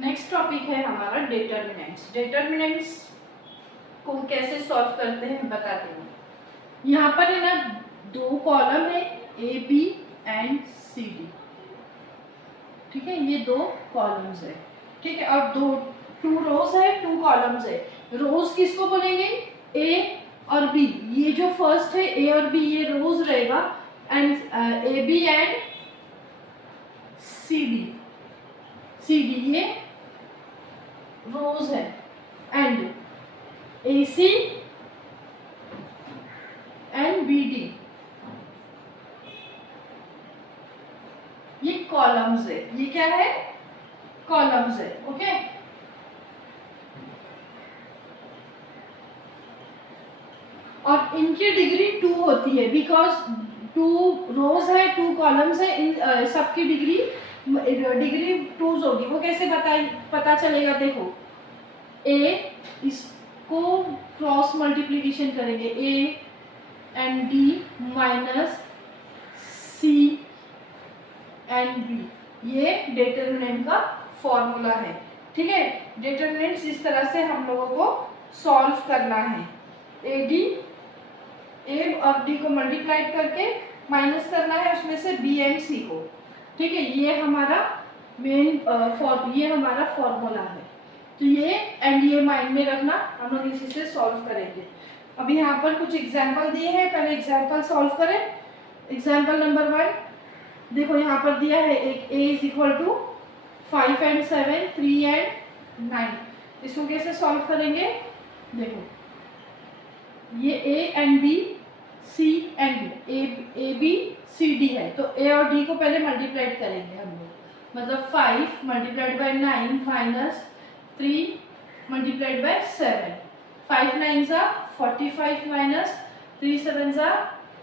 Next topic है हमारा determinants. Determinants को कैसे सॉल्व करते हैं बताते हैं। यहाँ पर है ना दो कॉलम है A B and C D, ठीक है, ये दो कॉलम्स है, ठीक है, और दो टू रोज है, टू कॉलम्स है। रोज किसको बोलेंगे? ए और बी, ये जो फर्स्ट है ए और बी ये रोज रहेगा, and A B and C D, C D ये रोज है, and A C and B D ये कॉलम्स है। ये क्या है? कॉलम्स है, ओके। और इनकी डिग्री 2 होती है, बिकॉज 2 रोज है, 2 कॉलम्स है, इन सबकी डिग्री 2 होगी। वो कैसे पता चलेगा? देखो, ए इसको क्रॉस मल्टीप्लिकेशन करेंगे, A and D minus C and B, ये डिटर्मिनेंट का फॉर्मूला है, ठीक है। डिटर्मिनेंट्स इस तरह से हम लोगों को सॉल्व करना है। ए डी, ए और डी को मल्टीप्लाई करके माइनस करना है उसमें से बी एंड सी को, ठीक है। ये हमारा मेन ये हमारा फॉर्मूला है। तो ये एंड ये माइंड में रखना, हम लोग इसी से सॉल्व करेंगे। अभी यहाँ पर कुछ एग्जाम्पल दिए हैं, पहले एग्जाम्पल सॉल्व करें। एग्जाम्पल नंबर 1 देखो, यहाँ पर दिया है एक a is equal to 5 and 7, 3 and 9। इसको कैसे सॉल्व करेंगे? देखो, ये a and b, c and a b c d है, तो a और d को पहले मल्टीप्लाई करेंगे हम लोग, मतलब 5 multiplied by 9 minus 3 multiplied bye 7, 5 9 45 minus 3 7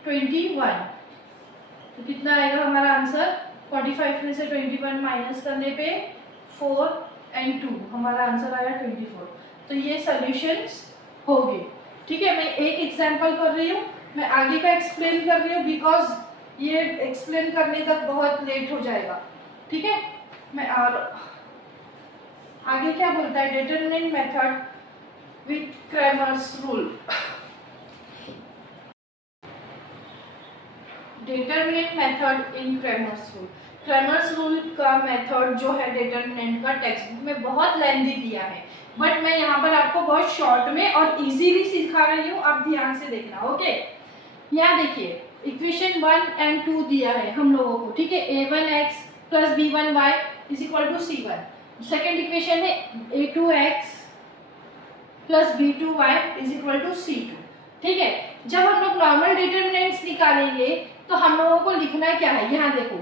21, तो कितना आएगा हमारा आंसर? 45 में से 21 माइनस करने पे 4 एंड 2, हमारा आंसर आया 24। तो ये सॉल्यूशंस हो गए, ठीक है। मैं एक एग्जांपल कर रही हूँ, मैं आगे का एक्सप्लेन कर रही हूँ, बिकॉज ये एक्सप्लेन करने तक बहुत लेट हो जाएगा, ठीक है। मैं और आगे क्या बोलता है? Determinant method with Cramer's rule. Determinant method in Cramer's rule. Cramer's rule का मेथड जो है डिटरमिनेंट का टेक्स्ट बुक में बहुत लेंथी दिया है, बट मैं यहाँ पर आपको बहुत शॉर्ट में और इजीली सिखा रही हूँ, आप ध्यान से देखना, ओके। यहाँ देखिए, इक्वेशन 1 एंड 2 दिया है हम लोगों को, ठीक है। a1x plus b1y is equal to c1। Second equation है a2x plus b2y is equal to c2, ठीक है। जब हम लोग नॉर्मल डिटरमिनेंट्स निकालेंगे तो हम लोगों को लिखना क्या है? यहाँ देखो,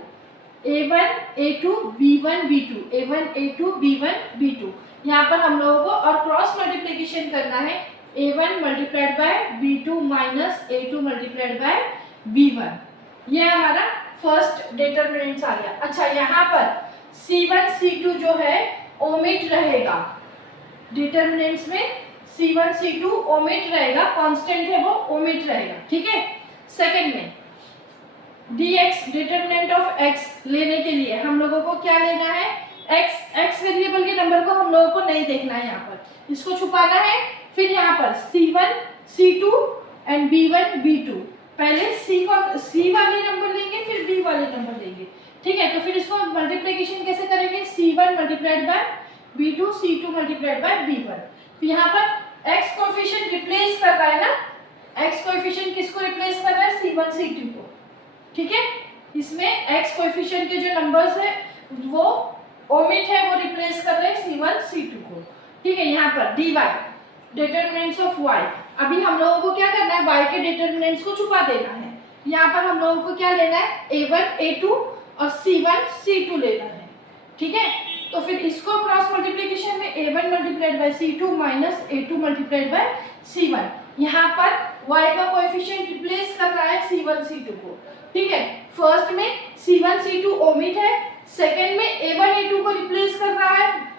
a1 a2 b1 b2, a1 a2 b1 b2, यहाँ पर हम लोगों को और क्रॉस मल्टीप्लिकेशन करना है, a1 multiplied by b2 minus a2 multiplied by b1। ये हमारा फर्स्ट डिटरमिनेंट्स आ गया। अच्छा, यहाँ पर c1 c2 जो है ओमिट रहेगा, डिटरमिनेंट्स में c1 c2 ओमिट रहेगा, कांस्टेंट है वो ओमिट रहेगा, ठीक है। सेकंड में dx, डिटरमिनेंट ऑफ x लेने के लिए हम लोगों को क्या लेना है? x वेरिएबल के नंबर को हम लोगों को नहीं देखना है, यहाँ पर इसको छुपाना है। फिर यहाँ पर c1 c2 and b1 b2, पहले c वाले नंबर लेंगे, फिर b वाले नंबर लेंगे, ठीक है। तो फिर इसको मल्टीप्लिकेशन कैसे करेंगे? c1 multiplied by b2, c2 multiplied by b1। तो यहाँ पर x कोएफिशिएंट रिप्लेस कर रहा है ना, x कोएफिशिएंट किसको रिप्लेस कर रहा है? c1 c2 को, ठीक है। इसमें x कोएफिशिएंट के जो नंबर्स है वो ओमिट है, वो रिप्लेस कर रहे हैं c1 c2 को, ठीक है। यहाँ पर dy, डिटरमिनेंट्स ऑफ y, अभी हम लोगों को क्या करना है? y के डिटरमिनेंट्स को छुपा देना है। यहाँ पर हम लोगों को क्या लेना है? a1 a2 और c1 c2 लेना है, ठीक है। तो फिर इसको क्रॉस मल्टीप्लिकेशन में a1 multiplied by c2 minus a2 multiplied by c1, यहाँ पर y का कोएफिशिएंट रिप्लेस कर रहा है c1 c2 को, ठीक है। फर्स्ट में c1 c2 ओमिट है, सेकंड में a1 a2 को रिप्लेस कर रहा है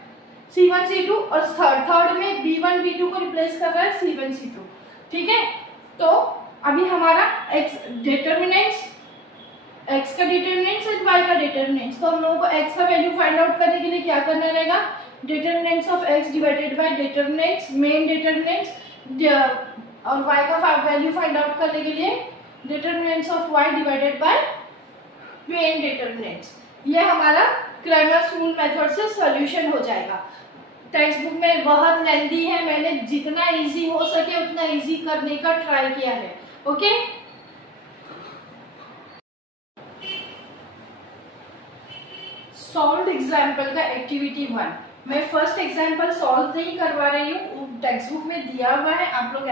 c1 c2, और थर्ड में b1 b2 को रिप्लेस कर रहा है c1 c2, ठीक है। तो अभी हमारा x डिटरमिनेंट्स एक्स का डिटरमिनेंट्स एंड वाई का डिटरमिनेंट्स। तो हम लोगों को एक्स का वैल्यू फाइंड आउट करने के लिए क्या करना रहेगा, determinants of X divided by determinants main determinants, और वाई का वैल्यू फाइंड आउट करने के लिए determinants of Y divided by main determinants. ये हमारा क्रैमर्स रूल मेथड से सॉल्यूशन हो जाएगा। टेक्स्ट बुक में बहुत लेंथी है, मैंने जितना इजी हो सके उतना इजी करने का ट्राई किया है। ओके, सॉल्व एग्जाम्पल का एक्टिविटी 1। मैं फर्स्ट एग्जाम्पल सॉल्व नहीं करवा रही हूँ, टेक्स्ट बुक में दिया हुआ है, आप लोग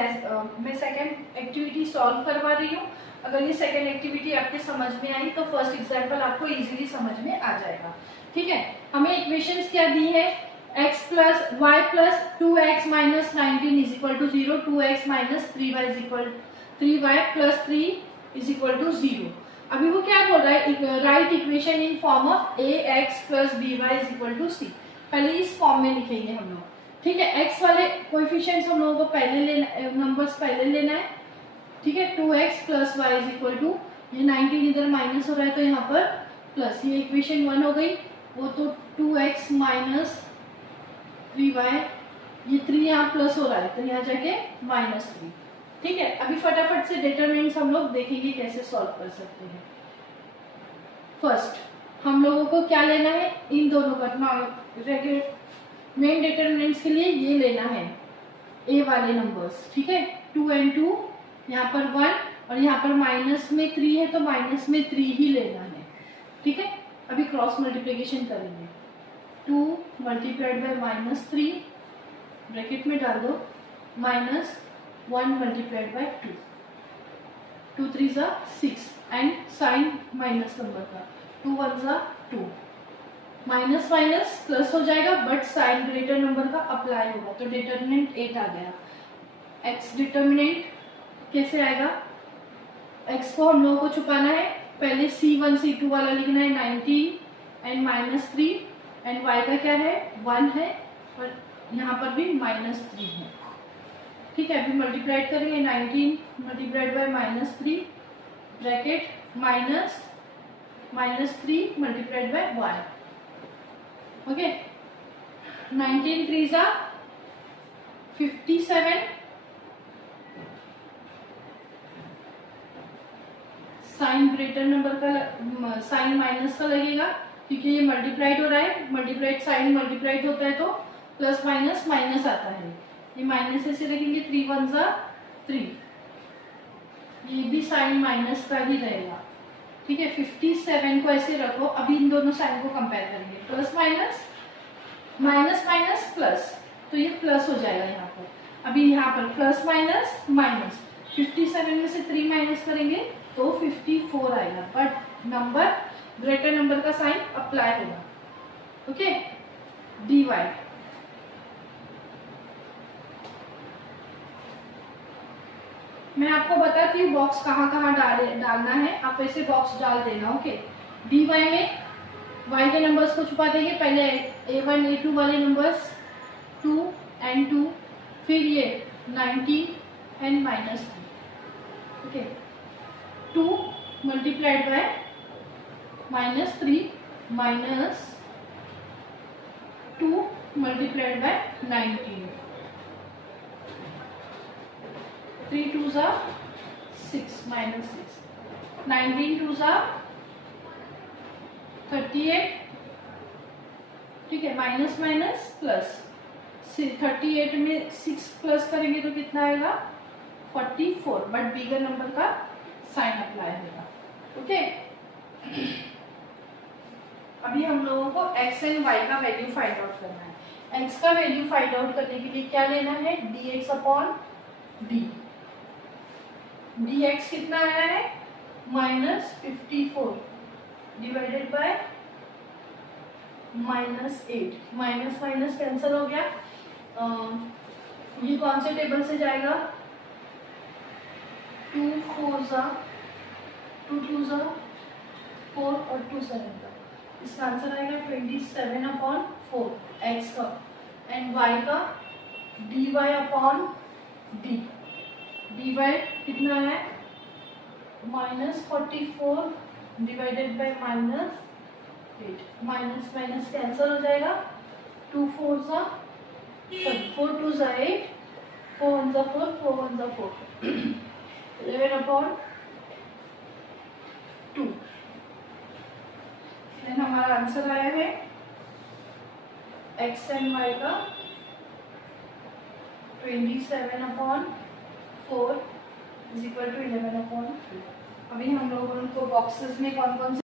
मैं सेकंड एक्टिविटी सॉल्व करवा रही हूँ। अगर ये सेकंड एक्टिविटी आपके समझ में आई तो फर्स्ट एग्जाम्पल आपको इजीली समझ में आ जाएगा। ठीक है, हमें इक्वेशंस क्या दी है, x plus Y plus 2x minus 19 is equal to 0, 2x minus 3y is equal 3y plus 3 is equal to 0। अभी वो क्या बोल रहा है, write equation in form of ax plus by is equal to c। पहले इस form में लिखेंगे हम लोग। ठीक है, x वाले कोएफिशिएंट्स हम लोगों को पहले लेना, नंबर्स पहले लेना है। ठीक है, 2x plus Y is equal to, ये 19 इधर माइनस हो रहा है तो यहाँ पर प्लस, ये इक्वेशन 1 हो गई। वो तो 2x माइनस 3y, ये 3 यहाँ प्लस हो रहा है तो यहाँ जाके -3। ठीक है, अभी फटाफट से डिटरमिनेंट्स हम लोग देखेंगे कैसे सॉल्व कर सकते हैं। फर्स्ट हम लोगों को क्या लेना है, इन दोनों का मेन डिटरमिनेंट्स के लिए ये लेना है ए वाले नंबर्स। ठीक है, 2 and 2, यहाँ पर 1 और यहाँ पर माइनस में 3 है तो माइनस में 3 ही लेना है। ठीक है, अभी क्रॉस मल्टीप्लिकेशन करेंगे, 2 मल्टीप्लाइड बाय -3 ब्रैकेट में डाल दो, माइनस 1 मल्टीप्लाइड बाय 2, 2 3 ज़ा 6 एंड साइन माइनस नंबर का 2 1 ज़ा 2, माइनस माइनस प्लस हो जाएगा बट साइन ग्रेटर नंबर का अप्लाई होगा तो डिटरमिनेंट 8 आ गया। एक्स डिटरमिनेंट कैसे आएगा, एक्स को हम लोगों को छुपाना है, पहले C1 C2 वाला लिखना है 19 एंड -3 एंड y का क्या है 1 है और यहाँ पर भी -3 है। ठीक है, अभी मल्टीप्लाइड करेंगे, 19 multiplied by -3 bracket minus -3 multiplied bye 1। Okay, 19 3 ज़ा 57, साइन ग्रेटर नंबर का साइन माइनस का लगेगा क्योंकि ये मल्टीप्लाइड हो रहा है, मल्टीप्लाइड साइन मल्टीप्लाइड होता है तो प्लस माइनस माइनस आता है, ये माइनस ऐसे रखेंगे, 3 1 ज़ा 3, ये भी साइन माइनस का ही रहेगा। ठीक है, 57 को ऐसे रखो। अभी इन दोनों साइन को कंपेयर करेंगे, plus minus minus minus plus, तो ये प्लस हो जाएगा यहाँ पर। अभी यहाँ पर प्लस माइनस माइनस, 57 में से 3 माइनस करेंगे तो 54 आएगा बट नंबर ग्रेटर नंबर का साइन अप्लाई होगा। ओके, dy मैं आपको बताती हूँ बॉक्स कहाँ कहाँ डालना है, आप ऐसे बॉक्स डाल देना। ओके, dy में y के नंबर्स को छुपा देंगे, पहले a1 a2 वाले नंबर्स 2 and 2, फिर ये 19 and -3। Okay, 2 multiplied bye -3 minus 2 multiplied bye 19, 3 2 ज़ा 6 -6, 19 2 ज़ा 38। ठीक है, माइनस माइनस प्लस, 38 में 6 प्लस करेंगे तो कितना आएगा 44 बट बिगर नंबर का साइन अप्लाई होगा। ओके, अभी हम लोगों को x एंड y का वैल्यू फाइंड आउट करना है। x का वैल्यू फाइंड आउट करने के लिए क्या लेना है, dx अपॉन d। dx कितना आया है -54 divided by -8, minus minus cancel हो गया। ये कौन से टेबल से जाएगा, 2 4 ज़ा 2 2 ज़ा 4 और 2 7 का, इसका आंसर आएगा 27/4 x का एंड y का dy अपॉन d। dy कितना है -44 divided by -8, minus minus cancel हो जाएगा, 2 4 सा 4 2 सा 8, 4 1 सा 4, 4 1 सा 4, 11/2। देन हमारा आंसर आया है x एंड y का 27/4 इज इक्वल टू 11/3। अभी हम लोग उनको बॉक्सेस में कौन कौन से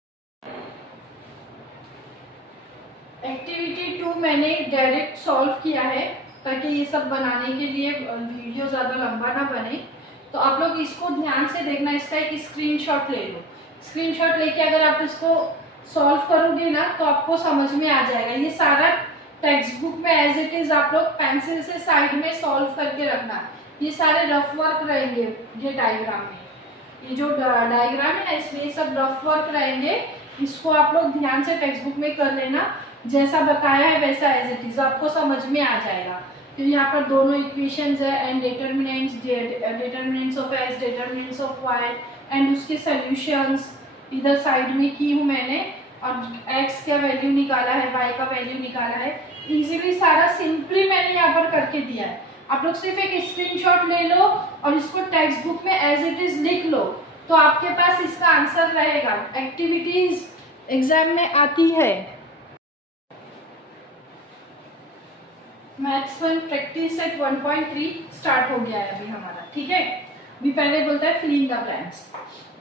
एक्टिविटी 2 मैंने डायरेक्ट सॉल्व किया है ताकि ये सब बनाने के लिए वीडियो ज़्यादा लंबा ना बने। तो आप लोग इसको ध्यान से देखना, इसका एक स्क्रीनशॉट ले लो। स्क्रीनशॉट लेके अगर आप इसको सॉल्व करोगे ना तो आपको समझ में आ जाएगा। ये सारा टेक्स्ट बुक में एज इट इज़ आप लोग पेंसिल से साइड में सॉल्व करके रखना। ये सारे रफ वर्क रहेंगे ये डायग्राम में, ये जो डायग्राम है ना इसमें ये सब रफ वर्क रहेंगे। इसको आप लोग ध्यान से टेक्स्ट बुक में कर लेना, जैसा बताया है वैसा एज इट इज़ आपको समझ में आ जाएगा। तो यहाँ पर दोनों इक्वेशंस है and determinants of x, determinants of y and उसके सॉल्यूशंस इधर साइड में की हूँ मैंने, और x का वैल्यू निकाला है, y का वैल्यू निकाला है। इजीली सारा सिंपली मैंने यहाँ पर करके दिया है। आप लोग सिर्फ एक स्क्रीनशॉट ले लो और इसको टेक्स्ट बुक में एज इट इज़ लिख लो तो आपके पास इसका आंसर रहेगा। एक्टिविटीज एग्जाम में आती है। मैथ्स 1 प्रैक्टिस सेट 1.3 स्टार्ट हो गया है अभी हमारा, ठीक है। अभी पहले बोलता है fill in the blanks.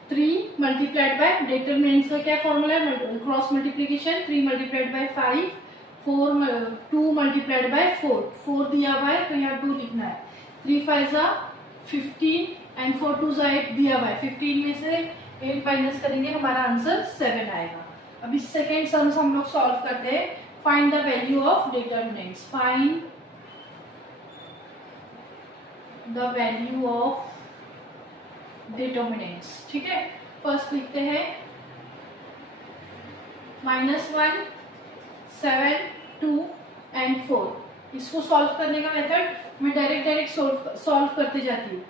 3 multiplied by determinants का क्या फॉर्मूला है, cross multiplication. 3 multiplied by 5, 2 multiplied by 4 दिया हुआ है तो यहाँ 2 लिखना है। 3 5 ज़ा 15 एंड 4 2 ज़ा 8 दिया हुआ है। 15 में से 8 माइनस करेंगे हमारा आंसर 7 आएगा। अभी सेकेंड सम्स हम लोग सॉल्व करते हैं। Find the value of determinants, find the value of determinants, ठीक है। फर्स्ट लिखते हैं -1, 7, 2 एंड 4। इसको सॉल्व करने का मेथड मैं डायरेक्ट सॉल्व करते जाती हूँ।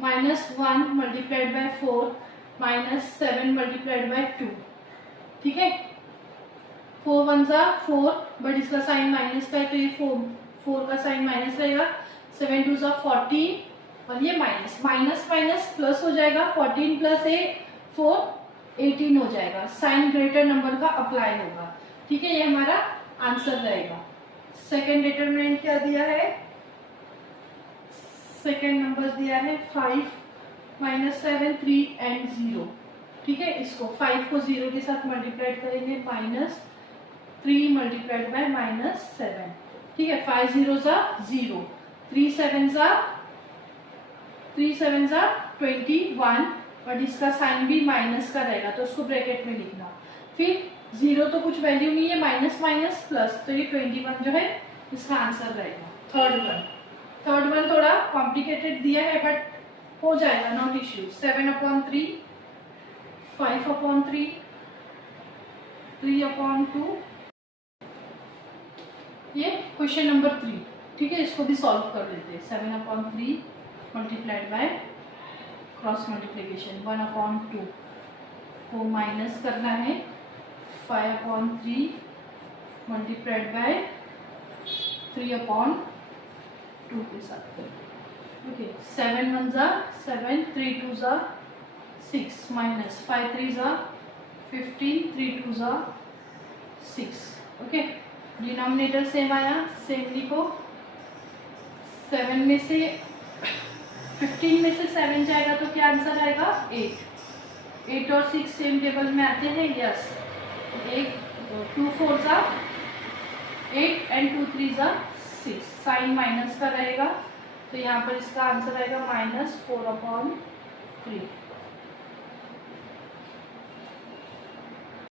-1 मल्टीप्लाइड बाय 4 -7 मल्टीप्लाइड बाय 2, ठीक है। 4 1 ज़ा 4 बट इसका साइन माइनस का है तो ये 4 का साइन माइनस रहेगा। 7 2 ज़ा 14 और ये माइनस माइनस प्लस हो जाएगा। 14 प्लस 4 18 हो जाएगा। साइन ग्रेटर नंबर का अप्लाई होगा, ठीक है। ये हमारा आंसर रहेगा। सेकेंड डिटरमिनेंट क्या दिया है, सेकेंड नंबर दिया है 5 -7 3 एंड 0, ठीक है। इसको 5 को 0 के साथ मल्टीप्लाई करेंगे, -3 मल्टीप्लाइड बाय -7, ठीक है। 5 0 ज़ा 0, 3 7 ज़ा 21 और इसका साइन भी माइनस का रहेगा तो उसको ब्रैकेट में लिखना। फिर 0 तो कुछ वैल्यू नहीं है, माइनस माइनस प्लस, तो ये 21 जो है इसका आंसर रहेगा। थर्ड वन थोड़ा कॉम्प्लिकेटेड दिया है बट हो जाएगा, नॉट इश्यू। 7/3, 5/3, 3/2, ये क्वेश्चन नंबर 3, ठीक है। इसको भी सॉल्व कर लेते हैं। 7/3 मल्टीप्लाइड बाय क्रॉस मल्टीप्लिकेशन 1/2 को माइनस करना है। 5/3 मल्टीप्लाइड बाय 3/2 के साथ, ओके। 7 1 ज़ा 7, 3 2 ज़ा 6 माइनस 5 3 ज़ा 15, 3 2 ज़ा 6, ओके। डिनोमिनेटर सेम आया, सेम लिखो। 7 में से 15 में से 7 जाएगा तो क्या आंसर आएगा 8 और 6 सेम टेबल में आते हैं, यस। 2 4 ज़ा 8 एंड 2 3 ज़ा 6, साइन माइनस का रहेगा तो यहाँ पर इसका आंसर आएगा -4/3।